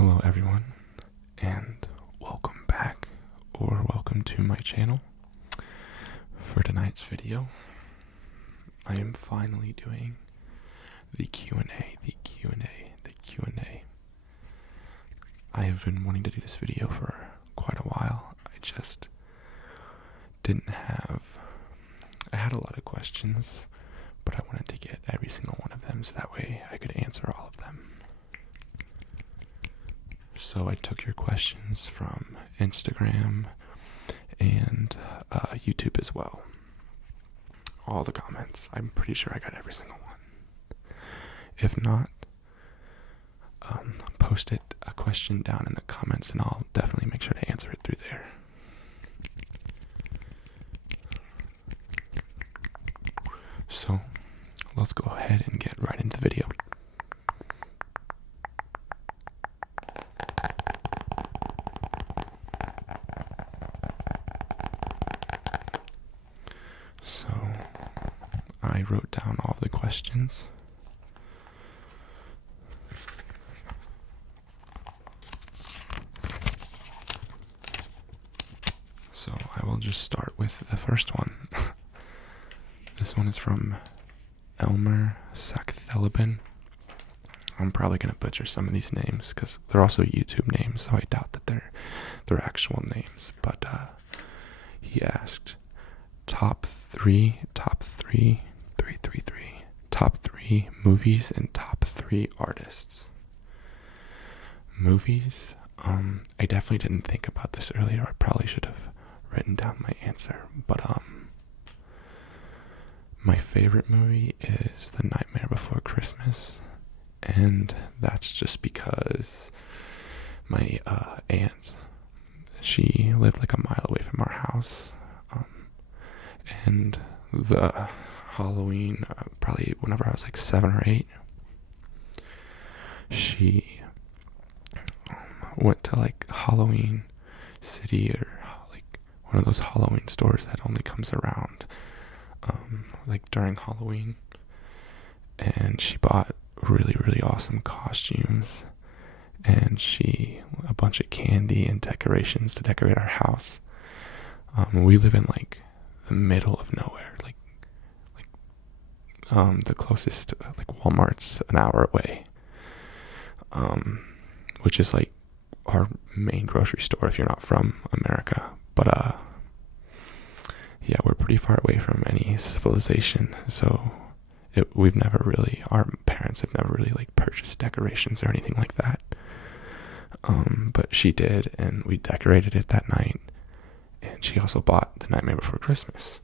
Hello everyone, and welcome back, or welcome to my channel. For tonight's video, I am finally doing the Q&A. I have been wanting to do this video for quite a while. I just I had a lot of questions, but I wanted to get every single one of them so that way I could answer all of them. So I took your questions from Instagram and YouTube as well. All the comments. I'm pretty sure I got every single one. If not, post a question down in the comments and I'll definitely make sure to answer it through there. So let's go ahead and get right into the video. So I wrote down all the questions. So I will just start with the first one. This one is from Elmer Sakthelabin. I'm probably going to butcher some of these names because they're also YouTube names, so I doubt that they're actual names. But he asked top three movies and top 3 artists. Movies, I definitely didn't think about this earlier. I probably should have written down my answer, but my favorite movie is The Nightmare Before Christmas, and that's just because my aunt, she lived like a mile away from our house, and the Halloween, probably whenever I was like 7 or 8, she went to like Halloween City, or like one of those Halloween stores that only comes around like during Halloween, and she bought really awesome costumes and a bunch of candy and decorations to decorate our house. We live in like the middle of nowhere, like the closest like Walmart's an hour away, which is like our main grocery store if you're not from America. But yeah, we're pretty far away from any civilization, so our parents have never really like purchased decorations or anything like that. But she did, and we decorated it that night. And she also bought The Nightmare Before Christmas.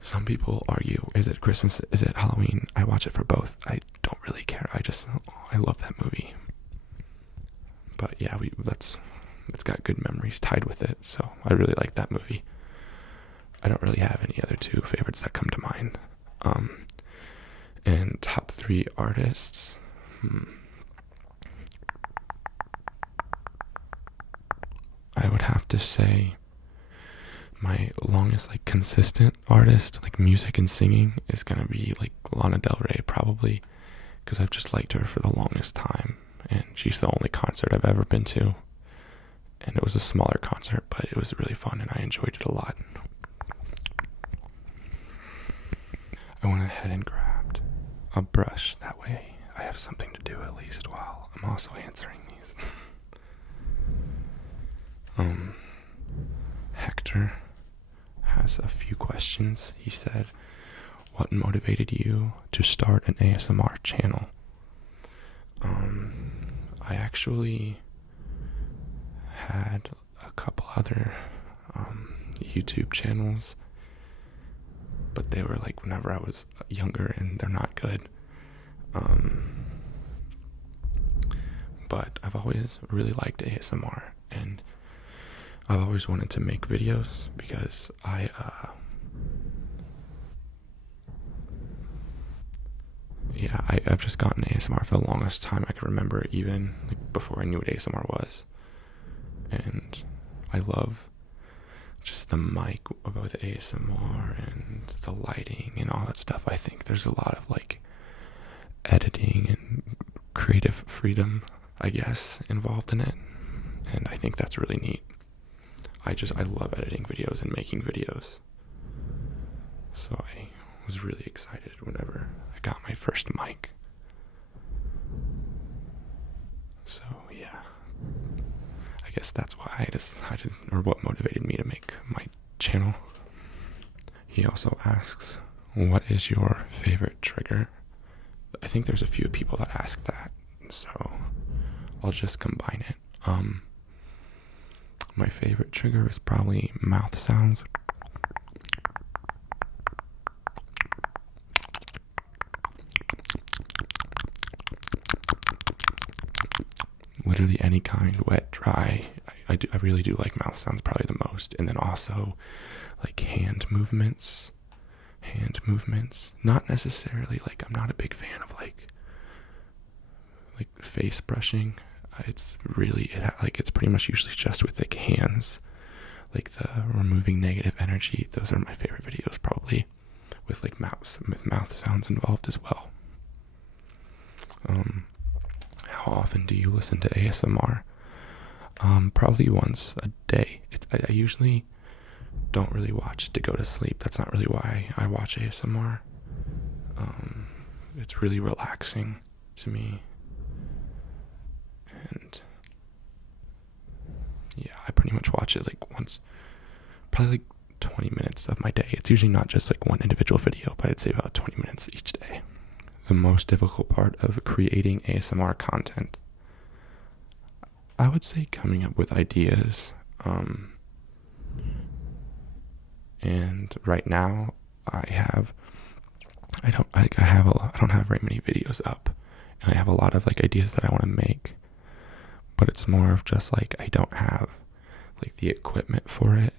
Some people argue, is it Christmas, is it Halloween? I watch it for both. I don't really care. I love that movie. But yeah, it's got good memories tied with it, so I really like that movie. I don't really have any other 2 favorites that come to mind. And top 3 artists. I would have to say my longest like consistent artist, like music and singing, is gonna be like Lana Del Rey, probably, because I've just liked her for the longest time, and she's the only concert I've ever been to, and it was a smaller concert, but it was really fun and I enjoyed it a lot. I went ahead and grabbed a brush, that way I have something to do at least while I'm also answering these. Hector has a few questions. He said, what motivated you to start an ASMR channel? I actually had a couple other YouTube channels, but they were like whenever I was younger and they're not good. But I've always really liked ASMR, and I've always wanted to make videos because I've just gotten ASMR for the longest time I can remember, even like before I knew what ASMR was. And I love just the mic with ASMR and the lighting and all that stuff. I think there's a lot of like editing and creative freedom I guess, involved in it, and I think that's really neat. I love editing videos and making videos, so I was really excited whenever I got my first mic. So yeah, I guess that's why I decided, or what motivated me to make my channel. He also asks, what is your favorite trigger? I think there's a few people that ask that, so I'll just combine it. My favorite trigger is probably mouth sounds. Literally any kind, wet, dry. I really do like mouth sounds probably the most, and then also like hand movements. Not necessarily like, I'm not a big fan of like face brushing. It's pretty much usually just with like hands, like the removing negative energy. Those are my favorite videos, probably, with like mouth sounds involved as well. How often do you listen to ASMR? Probably once a day. I usually don't really watch it to go to sleep. That's not really why I watch ASMR. It's really relaxing to me, and yeah, I pretty much watch it like once, probably like 20 minutes of my day. It's usually not just like one individual video, but I'd say about 20 minutes each day. The most difficult part of creating ASMR content, I would say coming up with ideas. And right now I don't have very many videos up, and I have a lot of like ideas that I want to make, but it's more of just like, I don't have like the equipment for it.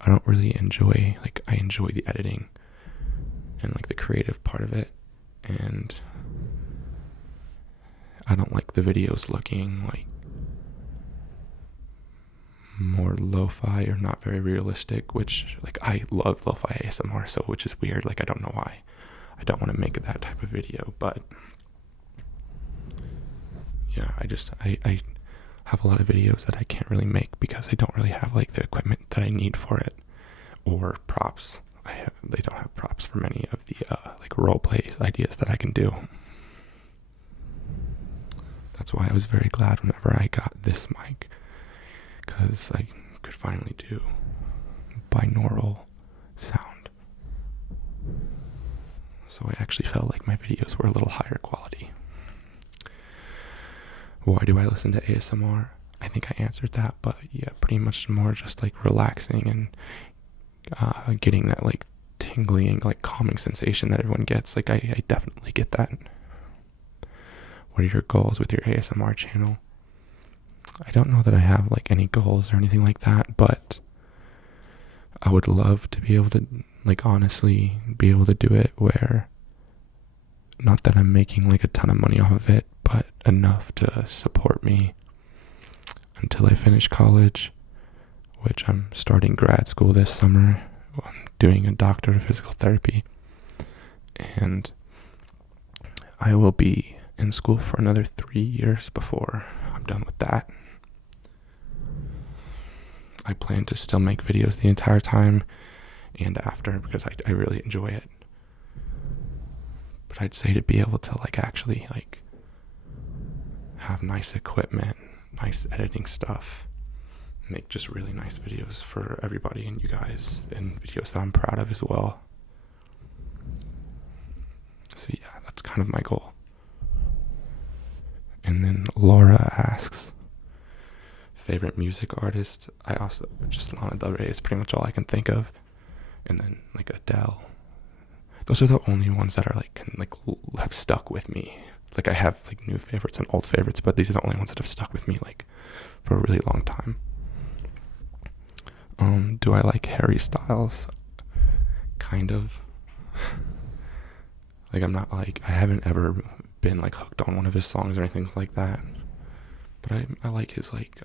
I don't really enjoy, like, I enjoy the editing and like the creative part of it, and I don't like the videos looking like more lo-fi or not very realistic, which, like, I love lo-fi ASMR, so, which is weird. Like, I don't know why I don't want to make that type of video, but yeah, I have a lot of videos that I can't really make because I don't really have like the equipment that I need for it, or props. They don't have props for many of the like role plays ideas that I can do. That's why I was very glad whenever I got this mic, because I could finally do binaural sound. So I actually felt like my videos were a little higher quality. Why do I listen to ASMR? I think I answered that, but yeah, pretty much more just like relaxing and getting that like tingling, like calming sensation that everyone gets. Like I definitely get that. What are your goals with your ASMR channel? I don't know that I have like any goals or anything like that, but I would love to be able to, like, honestly be able to do it where, not that I'm making like a ton of money off of it, but enough to support me until I finish college, which I'm starting grad school this summer. I'm doing a doctorate of physical therapy, and I will be in school for another 3 years before I'm done with that. I plan to still make videos the entire time and after, because I really enjoy it. But I'd say to be able to like actually like have nice equipment, nice editing stuff, make just really nice videos for everybody and you guys, and videos that I'm proud of as well. So yeah, that's kind of my goal. And then Laura asks, favorite music artist? I also just Lana Del Rey is pretty much all I can think of, and then like Adele. Those are the only ones that are like have stuck with me. Like, I have like new favorites and old favorites, but these are the only ones that have stuck with me like for a really long time. Do I like Harry Styles? Kind of. Like, I'm not like, I haven't ever been like hooked on one of his songs or anything like that, but I like his like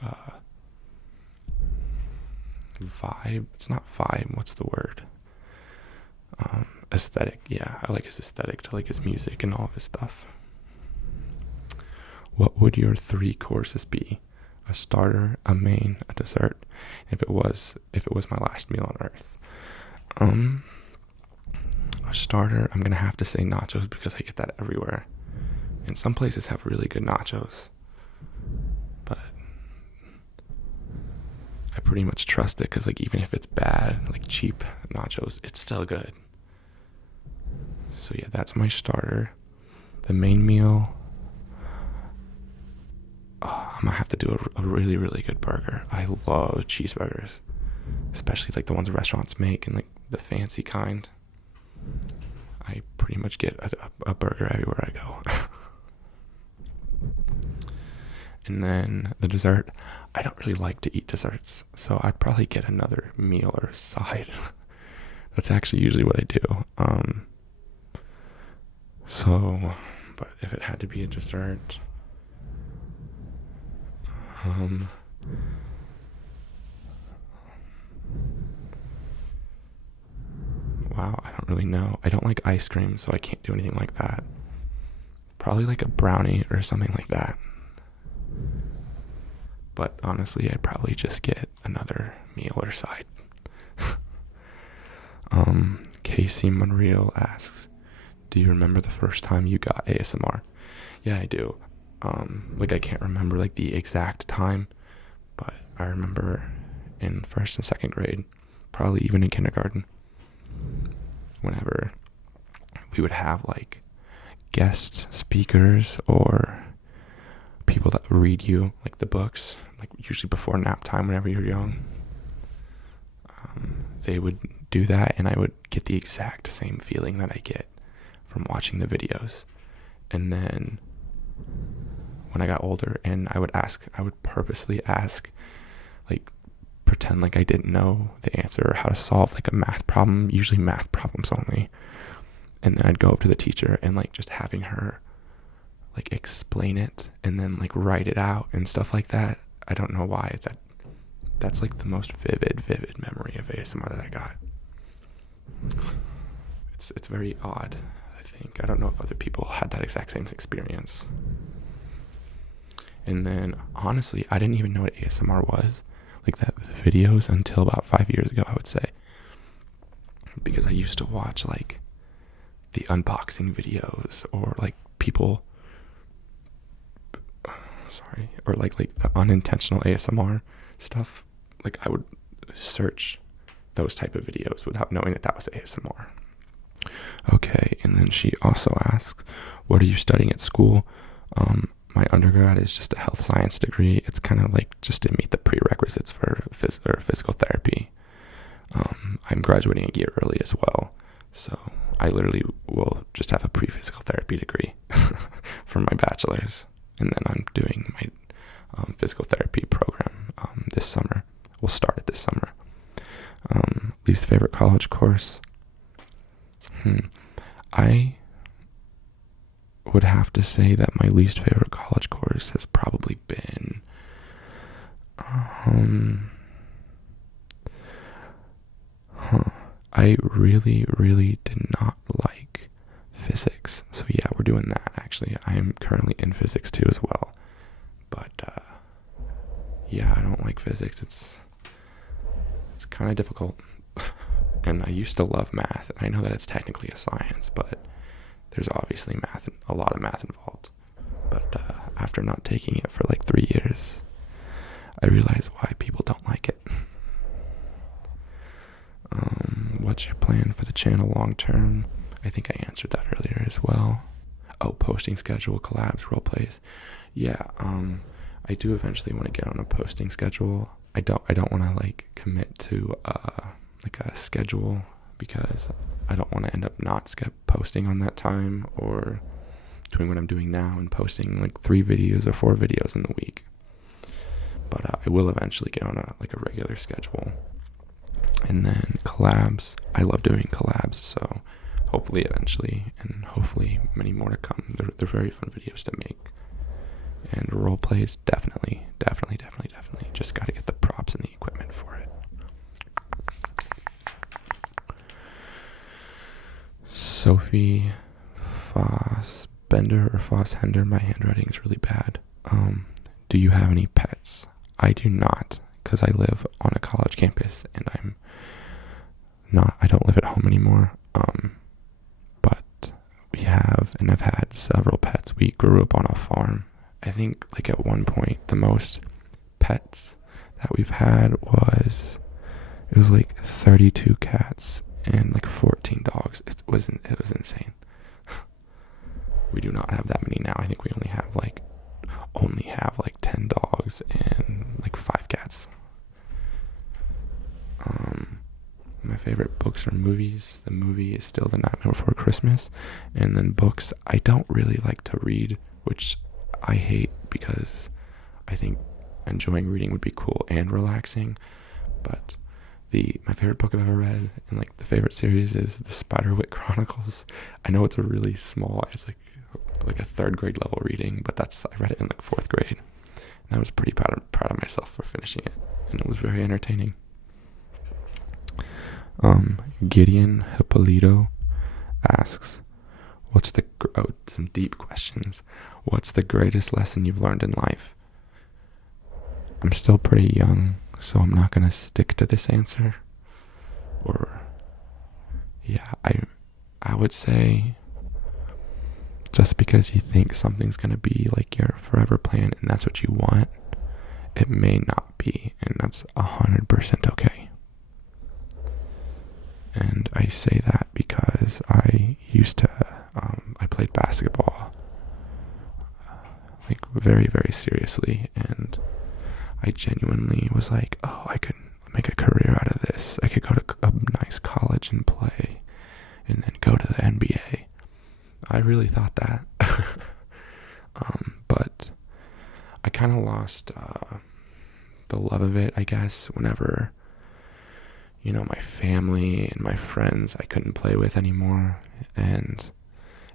vibe. It's not vibe, what's the word? Aesthetic. Yeah, I like his aesthetic to like his music and all of his stuff. What would your 3 courses be? A starter, a main, a dessert. If it was my last meal on earth. A starter, I'm gonna have to say nachos because I get that everywhere. And some places have really good nachos. But I pretty much trust it because, like, even if it's bad, like cheap nachos, it's still good. So yeah, that's my starter. The main meal, I'm gonna have to do a really, really good burger. I love cheeseburgers, especially like the ones restaurants make and like the fancy kind. I pretty much get a burger everywhere I go. And then the dessert, I don't really like to eat desserts, so I'd probably get another meal or side. That's actually usually what I do. But if it had to be a dessert, wow, I don't really know. I don't like ice cream, so I can't do anything like that. Probably like a brownie or something like that. But honestly, I'd probably just get another meal or side. Casey Monreal asks, do you remember the first time you got ASMR? Yeah, I do. Like, I can't remember like the exact time, but I remember in 1st and 2nd grade, probably even in kindergarten, whenever we would have like guest speakers or people that read you like the books, like usually before nap time whenever you're young. They would do that and I would get the exact same feeling that I get from watching the videos. And then when I got older and I would purposely ask, like pretend like I didn't know the answer or how to solve like a math problem, usually math problems only. And then I'd go up to the teacher and like just having her like explain it and then like write it out and stuff like that. I don't know why that's like the most vivid memory of ASMR that I got. It's very odd, I think. I don't know if other people had that exact same experience. And then honestly, I didn't even know what ASMR was, like that the videos, until about 5 years ago, I would say. Because I used to watch like the unboxing videos or like people or like the unintentional ASMR stuff. Like I would search those type of videos without knowing that was ASMR. Okay, and then she also asks, what are you studying at school? My undergrad is just a health science degree. It's kind of like just to meet the prerequisites for physical therapy. I'm graduating a year early as well, so I literally will just have a pre-physical therapy degree for my bachelor's, and then I'm doing my physical therapy program this summer. We'll start it this summer. Least favorite college course? I would have to say that my least favorite college course has probably been I really did not like physics. So yeah, we're doing that actually. I am currently in physics too as well. But yeah, I don't like physics. It's kind of difficult. And I used to love math. I know that it's technically a science, but there's obviously a lot of math involved. But after not taking it for like 3 years, I realized why people don't like it. What's your plan for the channel long term? I think I answered that earlier as well. Oh, posting schedule, collabs, role plays. Yeah, I do eventually want to get on a posting schedule. I don't want to like commit to like a schedule because I don't want to end up not posting on that time or doing what I'm doing now and posting like 3 videos or 4 videos in the week. But I will eventually get on a regular schedule. And then collabs, I love doing collabs, so hopefully eventually, and hopefully many more to come. They're very fun videos to make. And role plays, definitely. Just got to get the props and the equipment for it. Sophie Fosbeck Fassbender or Fosshender. My handwriting is really bad. Do you have any pets? I do not, because I live on a college campus and I don't live at home anymore. But we have, and I've had several pets. We grew up on a farm. I think like at one point the most pets that we've had was like 32 cats and like 14 dogs. It was insane. We do not have that many now. I think we only have like 10 dogs and like 5 cats. My favorite books or movies. The movie is still The Nightmare Before Christmas. And then books, I don't really like to read, which I hate because I think enjoying reading would be cool and relaxing. But my favorite book I've ever read and like the favorite series is the Spiderwick Chronicles. I know it's it's like a 3rd grade level reading, but I read it in like 4th grade. And I was pretty proud of myself for finishing it. And it was very entertaining. Gideon Hippolito asks, some deep questions. What's the greatest lesson you've learned in life? I'm still pretty young, so I'm not going to stick to this answer. I would say just because you think something's going to be like your forever plan and that's what you want, it may not be, and that's 100% okay. And I say that because I used to, I played basketball like very, very seriously, and I genuinely was like, oh, I could make a career out of this. I could go to a nice college and play and then go to the NBA. I really thought that. But I kind of lost the love of it, I guess, whenever, my family and my friends I couldn't play with anymore, and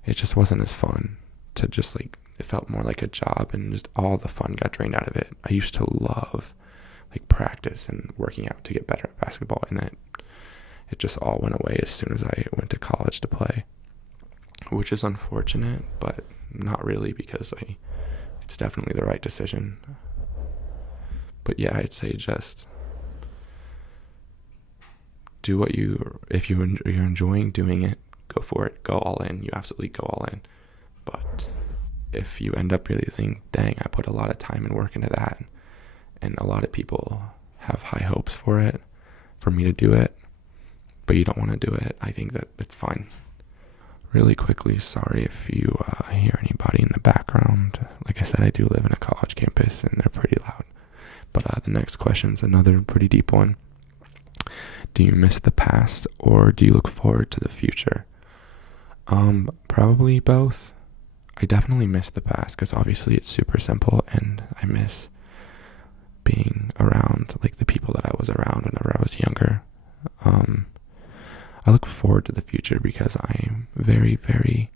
it just wasn't as fun to just like, it felt more like a job, and just all the fun got drained out of it. I used to love like practice and working out to get better at basketball, and then it just all went away as soon as I went to college to play, which is unfortunate, but not really, because it's definitely the right decision. But yeah, I'd say just do if you're enjoying doing it, go for it, go all in. You absolutely go all in. But if you end up realizing, dang, I put a lot of time and work into that, and a lot of people have high hopes for me to do it, but you don't want to do it, I think that it's fine. Really quickly, sorry if you hear anybody in the background. Like I said, I do live in a college campus and they're pretty loud. But the next question is another pretty deep one. Do you miss the past or do you look forward to the future? Probably both. I definitely miss the past because obviously it's super simple, and I miss being around like the people that I was around whenever I was younger. I look forward to the future because I'm very, very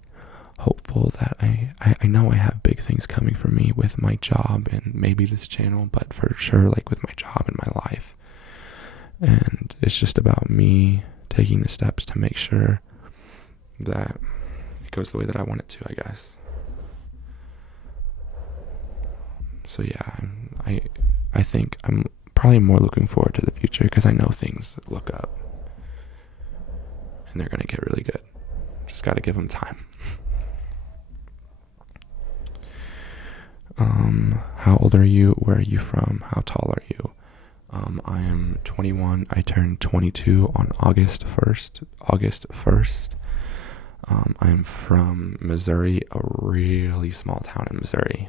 hopeful that I know I have big things coming for me with my job and maybe this channel, but for sure like with my job and my life. And it's just about me taking the steps to make sure that it goes the way that I want it to, I guess. So yeah, I think I'm probably more looking forward to the future because I know things look up and they're going to get really good. Just got to give them time. How old are you? Where are you from? How tall are you? I am 21. I turned 22 on August 1st. I'm from Missouri, a really small town in Missouri.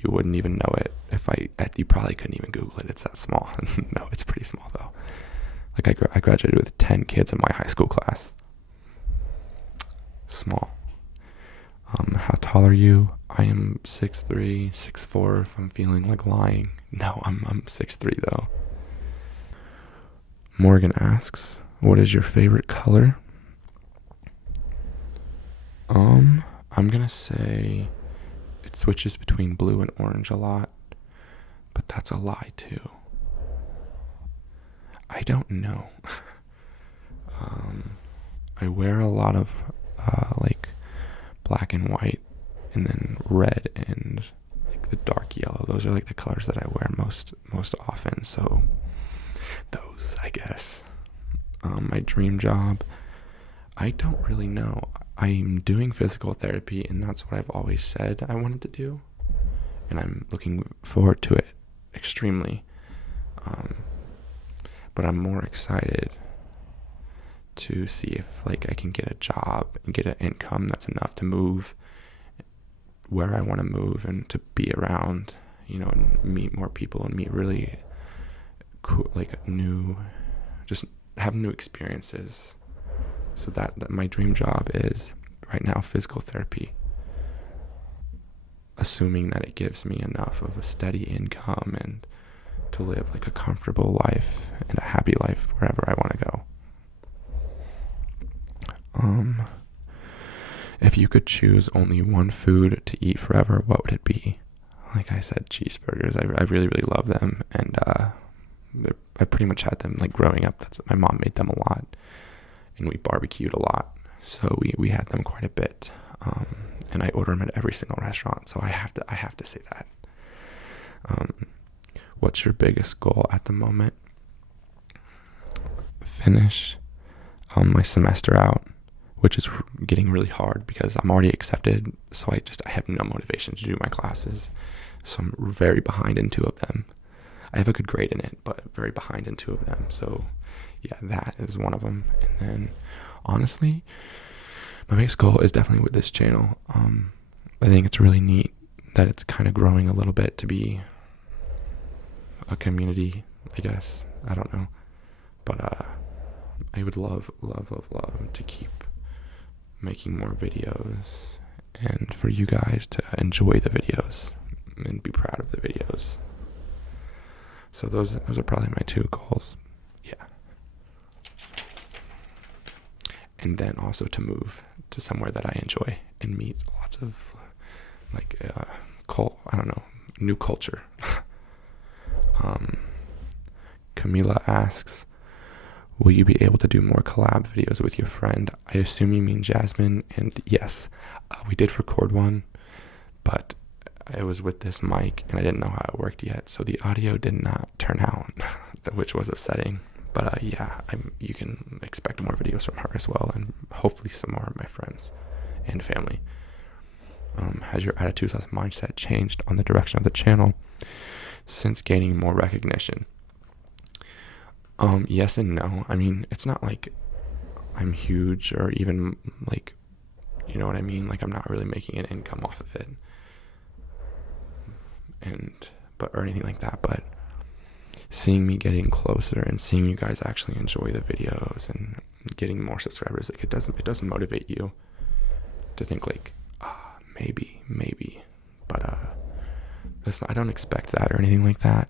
You wouldn't even know it you probably couldn't even Google it. It's that small. No, it's pretty small though. Like I graduated with 10 kids in my high school class. Small. How tall are you? I am 6'3", 6'4", if I'm feeling like lying. No, I'm 6'3" though. Morgan asks, what is your favorite color? I'm gonna say it switches between blue and orange a lot, but that's a lie too. I don't know. I wear a lot of like black and white and then red and like the dark yellow. Those are like the colors that I wear most often. So those, I guess. My dream job, I don't really know. I'm doing physical therapy, and that's what I've always said I wanted to do, and I'm looking forward to it extremely. But I'm more excited to see if like I can get a job and get an income that's enough to move where I want to move and to be around, and meet more people and meet really cool, like just have new experiences. So that my dream job is right now physical therapy, assuming that it gives me enough of a steady income and to live like a comfortable life and a happy life wherever I want to go. If you could choose only one food to eat forever, what would it be? Like I said, cheeseburgers. I really, really love them, and I pretty much had them like growing up. My mom made them a lot, and we barbecued a lot, so we had them quite a bit. And I order them at every single restaurant, so I have to say that. What's your biggest goal at the moment? Finish my semester out, which is getting really hard because I'm already accepted, so I have no motivation to do my classes. So I'm very behind in 2 of them. I have a good grade in it, but very behind in 2 of them. So yeah, that is one of them. And then honestly, my biggest goal is definitely with this channel. I think it's really neat that it's kind of growing a little bit to be a community, I guess. I don't know. But I would love to keep making more videos and for you guys to enjoy the videos and be proud of the videos. So those are probably my 2 goals. Yeah. And then also to move to somewhere that I enjoy and meet lots of like new culture. Camila asks, will you be able to do more collab videos with your friend? I assume you mean Jasmine, and yes, we did record one, but it was with this mic and I didn't know how it worked yet, so the audio did not turn out, which was upsetting. But yeah, you can expect more videos from her as well, and hopefully some more of my friends and family. Has your attitude slash mindset changed on the direction of the channel since gaining more recognition? Yes and no. I mean, it's not like I'm huge or even like, you know what I mean? Like I'm not really making an income off of it, or anything like that. But seeing me getting closer and seeing you guys actually enjoy the videos and getting more subscribers, like it doesn't motivate you to think like, maybe, but I don't expect that or anything like that.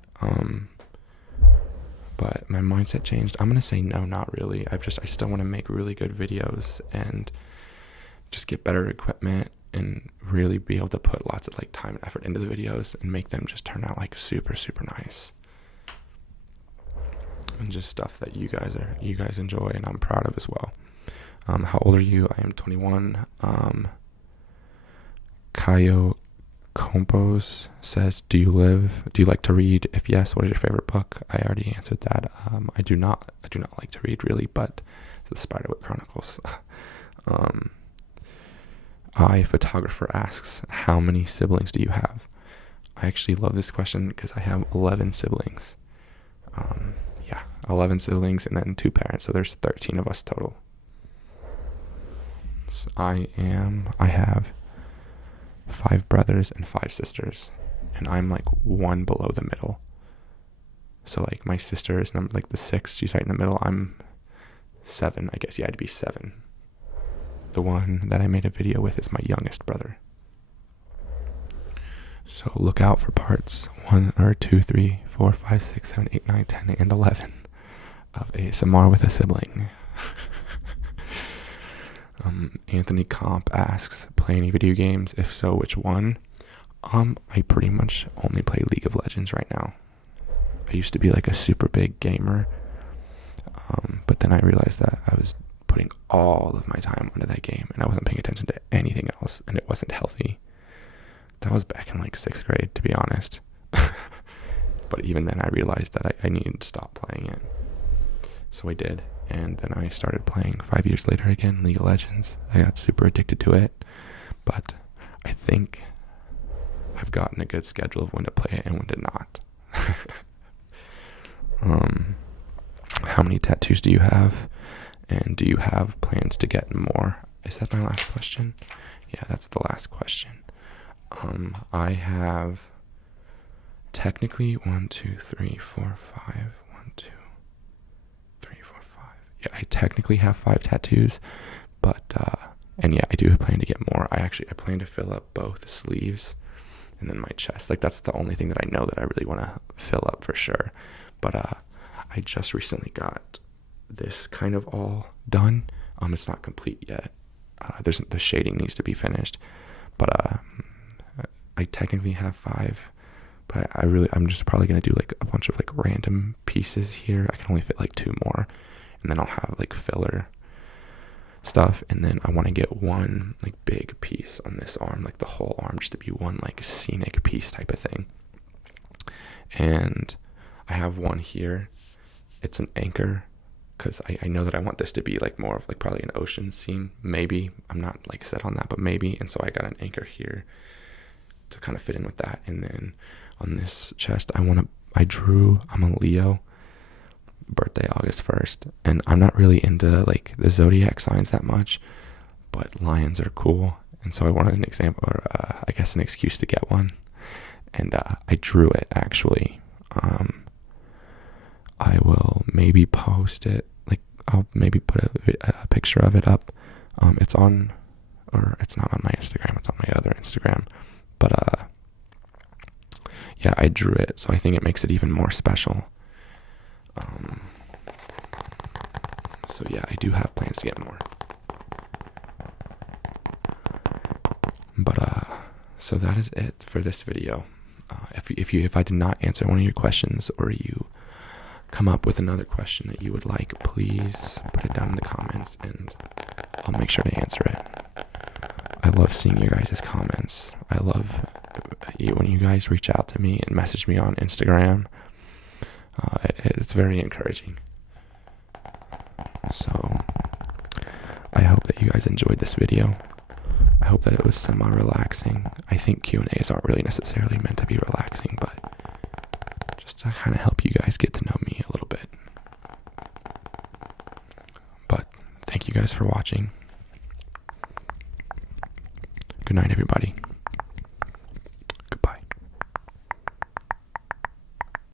But my mindset changed. I'm gonna say no, not really. I still want to make really good videos and just get better equipment and really be able to put lots of like time and effort into the videos and make them just turn out like super, super nice. And just stuff that you guys enjoy and I'm proud of as well. How old are you? I am 21. Kayo Compos says, do you like to read? If yes, what is your favorite book? I already answered that. I do not like to read really, but the Spiderwick Chronicles. Photographer asks, how many siblings do you have? I actually love this question because I have 11 siblings. 11 siblings and then 2 parents, so there's 13 of us total. So I have 5 brothers and 5 sisters, and I'm like 1 below the middle. So like my sister is number like the 6th, she's right in the middle. I'm 7, I guess. Yeah, I'd be 7. The one that I made a video with is my youngest brother. So look out for parts 1 or 2, 3, 4, 5, 6, 7, 8, 9, 10, and 11 of ASMR with a sibling. Anthony Comp asks, play any video games? If so, which one? I pretty much only play League of Legends right now. I used to be like a super big gamer, but then I realized that I was putting all of my time into that game and I wasn't paying attention to anything else, and it wasn't healthy. That was back in like 6th grade, to be honest. But even then I realized that I needed to stop playing it. So I did. And then I started playing 5 years later again, League of Legends. I got super addicted to it. But I think I've gotten a good schedule of when to play it and when to not. How many tattoos do you have? And do you have plans to get more? Is that my last question? Yeah, that's the last question. I have technically 1, 2, 3, 4, 5. 1, 2, 3, 4, 5. Yeah, I technically have 5 tattoos, but and yeah, I do plan to get more. I plan to fill up both sleeves and then my chest. Like, that's the only thing that I know that I really want to fill up for sure. But I just recently got this kind of all done. It's not complete yet. The shading needs to be finished, but I technically have 5. But I'm just probably gonna do like a bunch of like random pieces here. I can only fit like 2 more, and then I'll have like filler stuff, and then I want to get one like big piece on this arm, like the whole arm, just to be one like scenic piece type of thing. And I have one here. It's an anchor, because I know that I want this to be like more of like probably an ocean scene. Maybe, I'm not like set on that, but maybe. And so I got an anchor here to kind of fit in with that. And then on this chest, I'm a Leo, birthday August 1st, and I'm not really into like the zodiac signs that much, but lions are cool, and so I wanted an example, or I guess an excuse to get one, and I drew it actually. I will maybe post it, like I'll maybe put a picture of it up. It's not on my Instagram, it's on my other Instagram, but yeah, I drew it, so I think it makes it even more special. So yeah, I do have plans to get more. But so that is it for this video. If I did not answer one of your questions, or you come up with another question that you would like, please put it down in the comments and I'll make sure to answer it. I love seeing you guys' comments. I love when you guys reach out to me and message me on Instagram. It's very encouraging. So I hope that you guys enjoyed this video. I hope that it was semi-relaxing. I think Q&As aren't really necessarily meant to be relaxing, but just to kind of help you guys get to know me a little bit. But thank you guys for watching. Good night, everybody.